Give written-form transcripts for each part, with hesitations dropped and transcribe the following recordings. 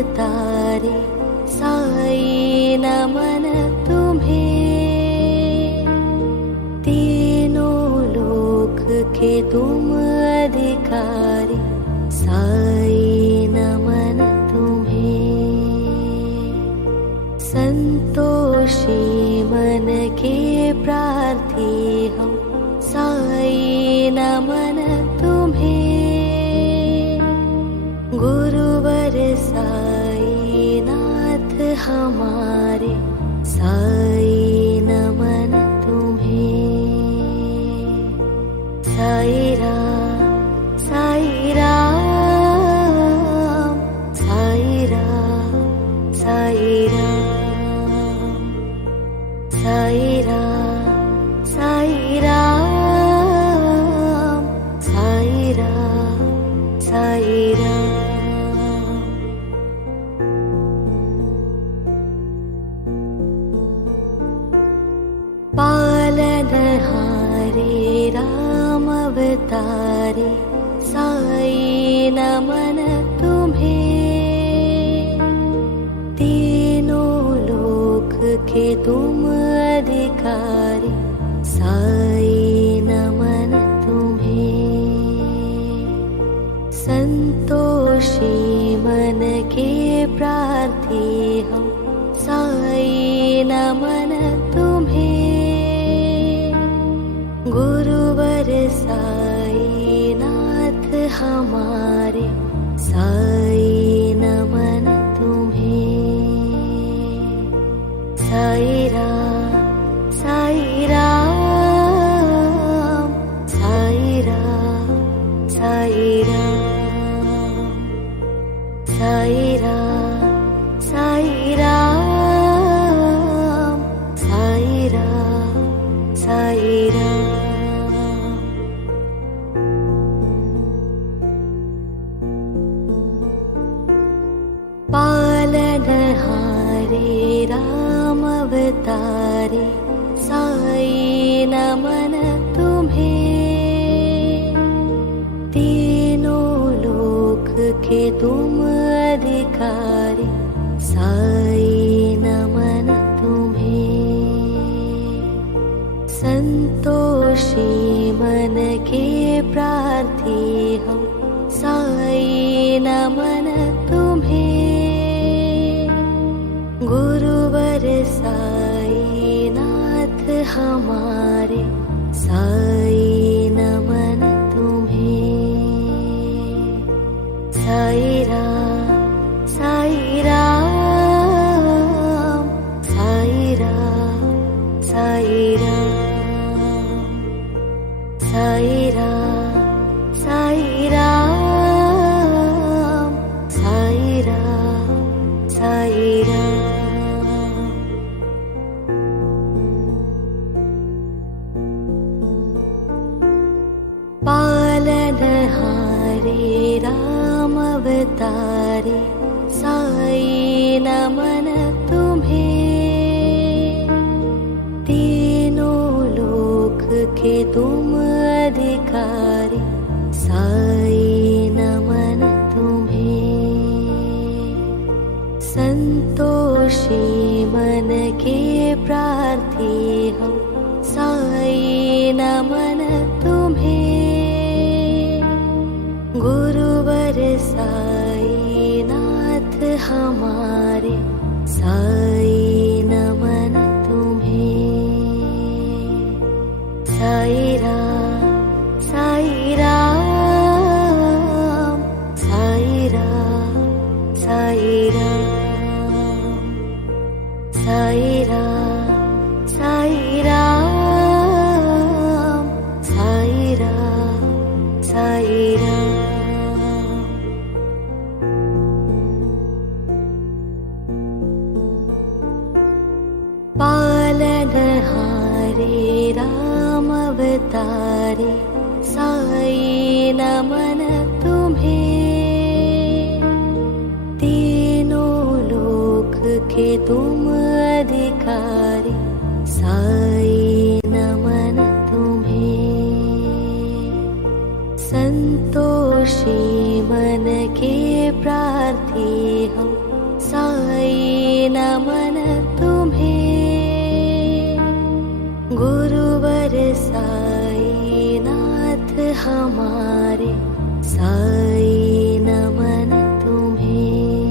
अवतारे साई नमन तुम्हें। तीनों लोक के तुम अधिकारी साई नमन तुम्हें। संतोषी मन के प्रार्थी हम साई नमन तुम्हें। गुरुवर साई नाथ हमारे साई नमन तुम्हें। साई राम साई राम साई राम साई राम साई राम साई राम साई राम साई राम। पालनहारे राम अवतारे साई नमन तुम्हें। तीनों लोक के तुम अधिकारी साई नमन तुम्हें। संतोषी मन के प्रार्थी हम साई नमन तुम्हें। गुरुवर साई नाथ हमारे साई नमन तुम्हें। साई राम साई राम साई राम साई राम साई राम साई राम साई राम साई राम। पालनहारे राम अवतारे साई नमन तुम्हें। तीनों लोक के तुम अधिकारी साई नमन तुम्हें। संतोषी मन के प्रार्थी हम साई नमन तुम्हें। गुरुवर साई नाथ हमारे साई नमन तुम्हें। साई राम साई राम साई राम साई राम साई राम साई राम साई राम साई राम। पालनहारे राम अवतारे साई नमन तुम्हें। तीनों लोक के तुम अधिकारी साई नमन तुम्हें। संतोषी मन के प्रार्थी हम साई नमन तुम्हें। गुरुवर साई नाथ हमारे साई नमन तुम्हें। साई राम साई राम साई राम साई राम साई राम साई राम साई राम साई राम। पालनहारे राम अवतारे साई नमन तुम्हें। तीनों लोक के तुम अधिकारी साई नमन तुम्हें। संतोषी मन के प्रार्थी हम साई नमन तुम्हें। गुरुवर साई नाथ हमारे, साई नमन तुम्हें।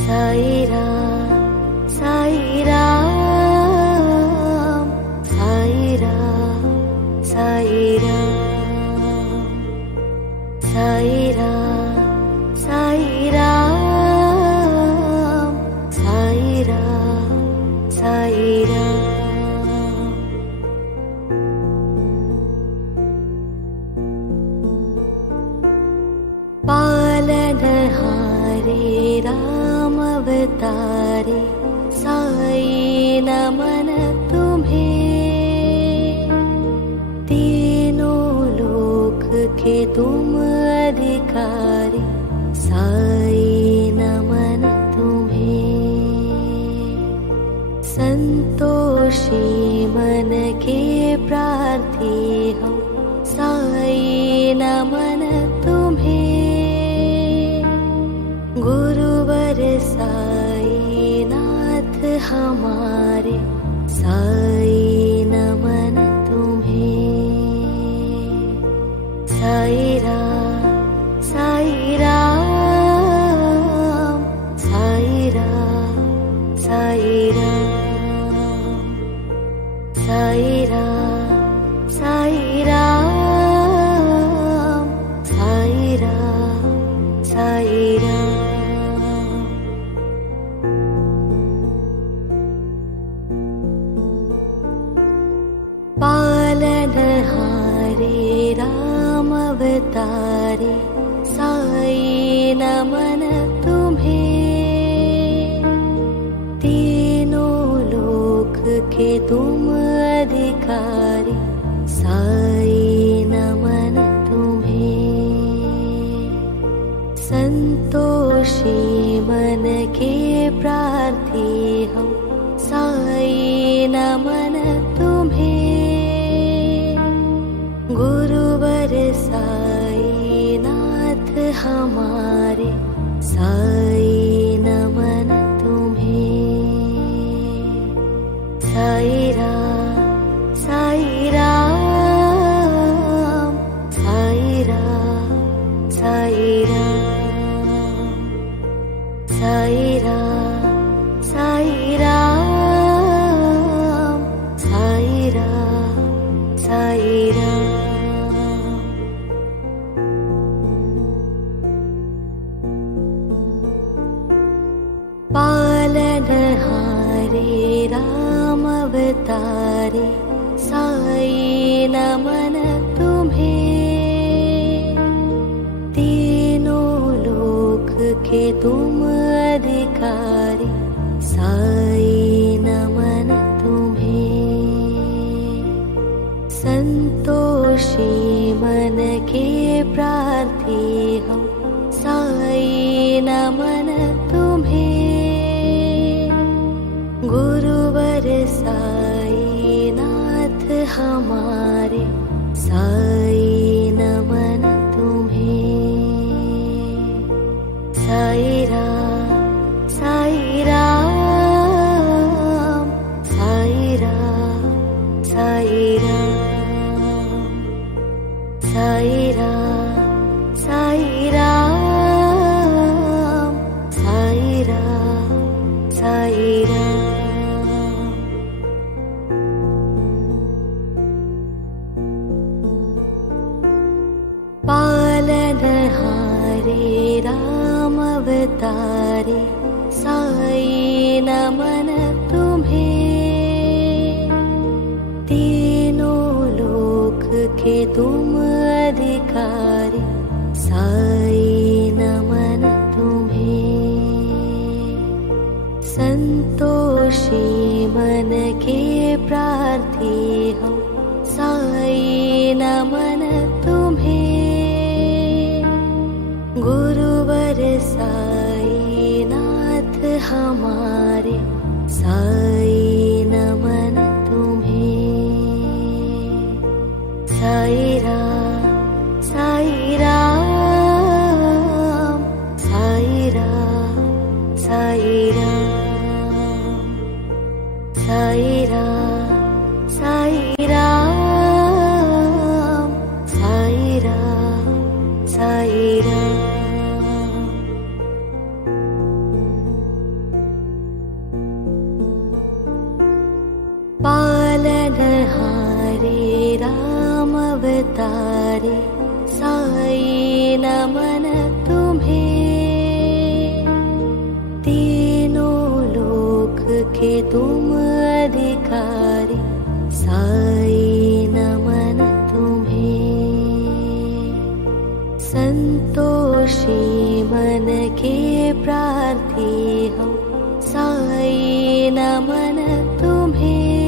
साई राम साई राम, साई राम साई राम, साई राम साई राम, साई राम साई राम। पालनहारे राम अवतारे, साई नमन तुम्हें। तीनों लोक के तुम अधिकारी, साई नमन तुम्हें। संतोषी मन के प्रार्थी हम, साई नमन तुम्हें। गुरुवर साई नाथ हमारे, साई नमन तुम्हें। साई राम साई राम, साई राम साई राम, साई राम साई राम, साई राम साई राम। पालनहारे राम अवतारे, साई नमन तुम्हें। तीनों लोक के तुम अधिकारी, साई नमन तुम्हें। संतोषी मन के प्रार्थी हम, साई नमन तुम्हें। गुरुवर साई नाथ हमारे, साई नमन तुम्हें। साई राम साई राम, साई राम साई राम, साई राम साई राम, साई राम साई राम। पालनहारे राम अवतारे, साई नमन तुम्हें। तीनों लोक के तुम अधिकारी, साई नमन तुम्हें। संतोषी मन के प्रार्थी हम, साई नमन तुम्हें। गुरुवर साई नाथ हमारे, साई नमन तुम्हें। साई राम साई राम, साई राम साई राम, साई राम साई राम, साई राम साई राम। पालनहारे राम अवतारे, साई नमन तुम्हें। तीनों लोक के तुम अधिकारी, साई नमन तुम्हें। संतोषी मन के प्रार्थी हम, साई नमन तुम्हें। गुरुवर साई नाथ हमारे, साई नमन तुम्हें। साई राम साई राम, साई राम अवतारे साई नमन तुम्हें। तीनों लोक के तुम अधिकारी साई नमन तुम्हें। संतोषी मन के प्रार्थी हम साई नमन तुम्हें।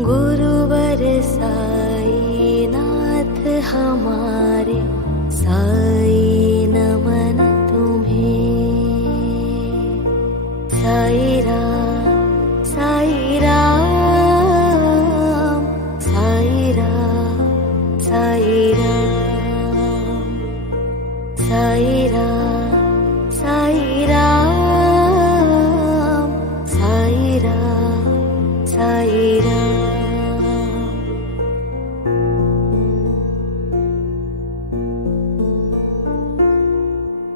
गुरुवर साई नाथ हमारे साई नमन तुम्हें। साई राम साई राम साई राम साई राम साई राम साई राम साई राम साई राम।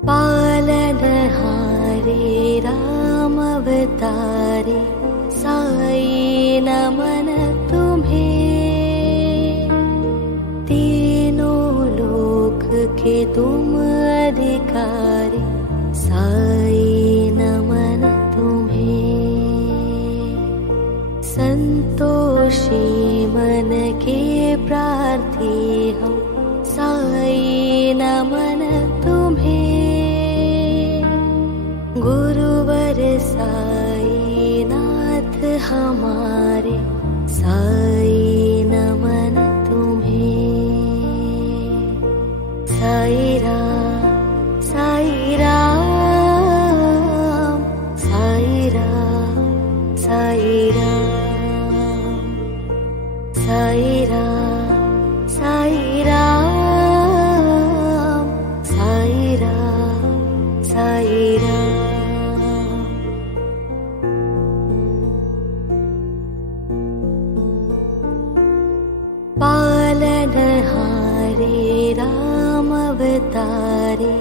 पालनहारे राम अवतारे साई नमन तुम्हें। तीनों लोक के तुम अधिकारी साई नमन तुम्हें। संतोषी मन के प्रार्थी हम साई नमन तुम्हें। गुरुवर साई नाथ हमारे साई नमन तुम्हें। साई राम साई राम साई राम साई राम साई राम साई राम साई राम साई राम। पालनहारे राम अवतारे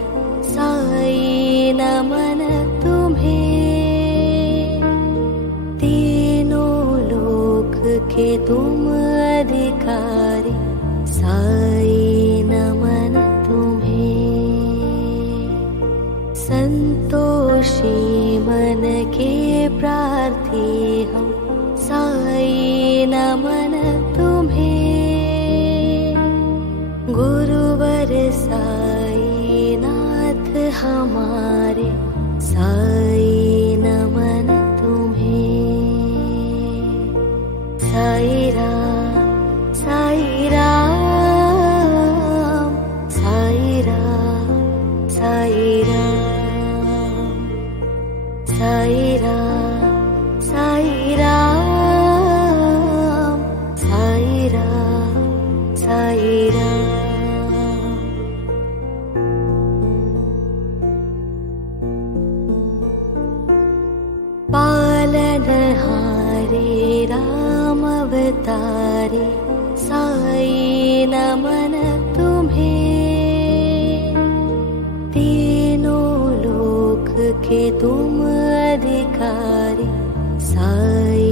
साई नमन तुम्हें। तीनों लोक के तुम अधिकारी साई नमन तुम्हें। संतोषी मन के प्रार्थी हम साई नमन तुम्हें। गुरुवर साई नाथ हमारे साई नमन तुम्हें। साई राम साई राम साई राम साई राम साई राम साई राम साई राम साई राम। पालनहारे राम अवतारे साई नमन तुम्हें। तीनों लोक के तुम अधिकारी साई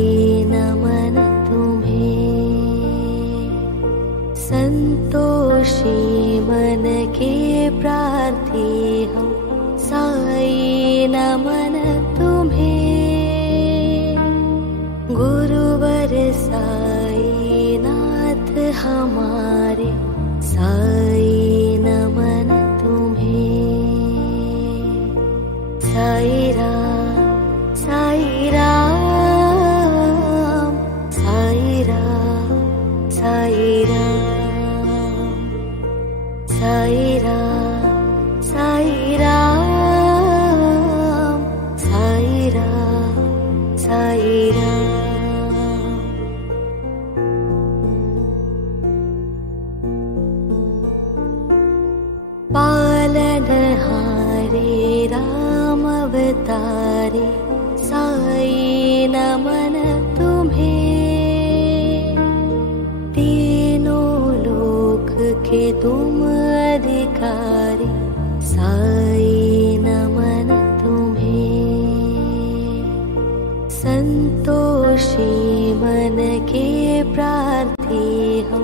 नमन तुम्हें। संतोषी मन के प्रार्थी हम साई नमन तुम्हें। गुरुवर साई नाथ हमारे साई नमन तुम्हें। साई राम साई राम साई राम साई राम साई राम साई राम साई राम साई राम। पालनहारे राम अवतारे साई नमन तुम्हें। तीनों लोक के तुम अधिकारी साई नमन तुम्हें। संतोषी मन के प्रार्थी हम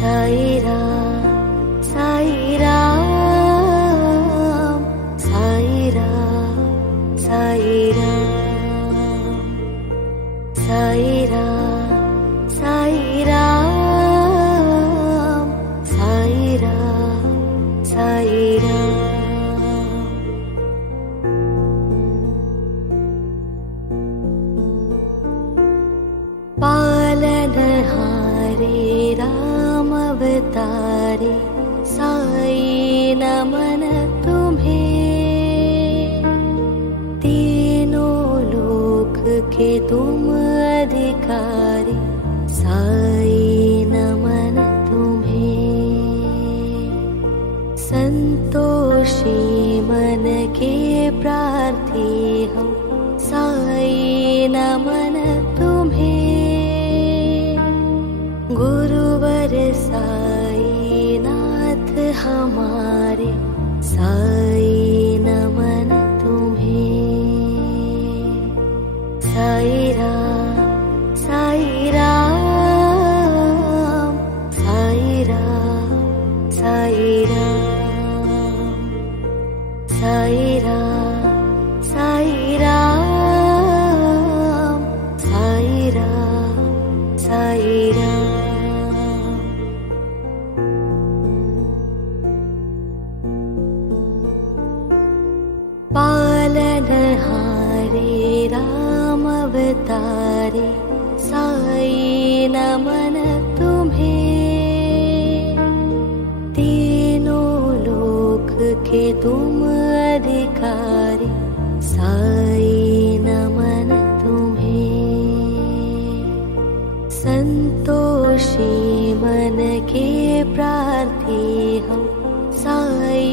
साई राम साई राम साई राम साई राम साई राम साई राम साई राम साई राम। पालनहारे राम अवतारे साई नमन तुम्हें। तीनों लोक के तुम अधिकारी साई नमन तुम्हें। संतोषी मन के प्रार्थी हम साई नमन तुम्हें। गुरुवर साई नाथ हमारे साई नमन तुम्हें। साई राम साई राम साई राम साई राम साई राम साई राम साई राम साई राम। पालनहारे राम अवतारे साई नमन तुम्हें। तीनों लोक के तुम अधिकारी साई नमन तुम्हें। संतोषी मन के प्रार्थी हम साई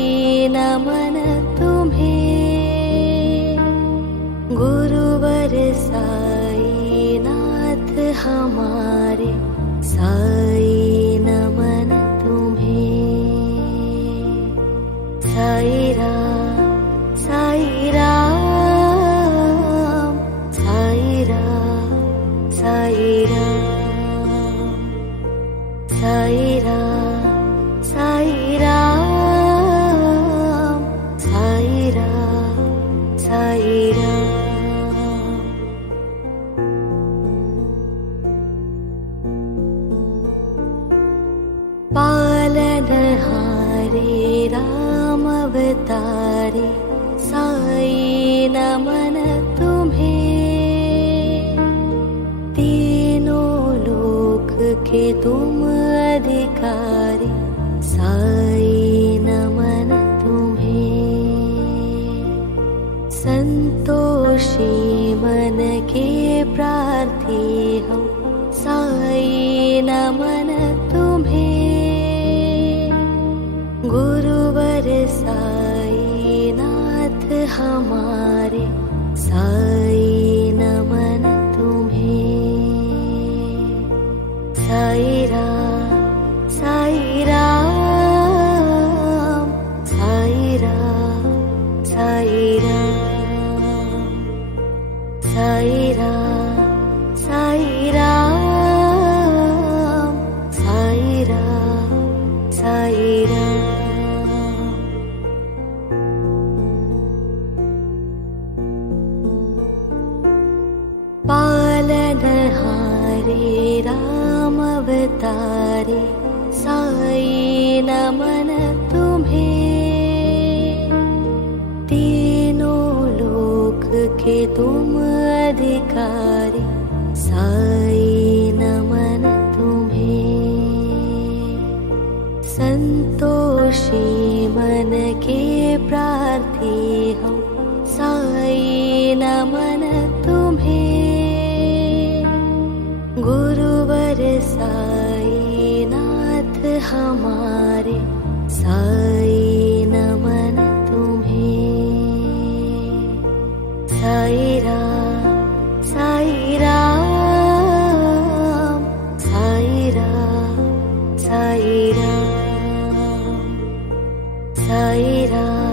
नमन तुम्हें। गुरुवर साई नाथ हमारे साई नमन तुम्हें। साई राम साई राम साई राम साई राम साई राम साई राम साई राम साई राम। पालनहारे राम अवतारे साई नमन तुम्हें। तीनों लोक के तुम अधिकारी साई नमन तुम्हें। संतोषी मन के प्रार्थी हम साई नमन तुम्हें। गुरुवर साई नाथ हमारे साई नमन तुम्हें। साई राम साई राम साई राम साई राम साई राम साई राम साई राम साई राम। पालनहारे राम अवतारे साई नमन तुम्हें। तीनों लोक के तुम अधिकारी साई नमन तुम्हें। संतोषी मन के प्रार्थी हम साई नमन तुम्हें। गुरुवर साई नाथ हमारे साई नमन तुम्हें। साई राम साई राम साई राम साई राम साई राम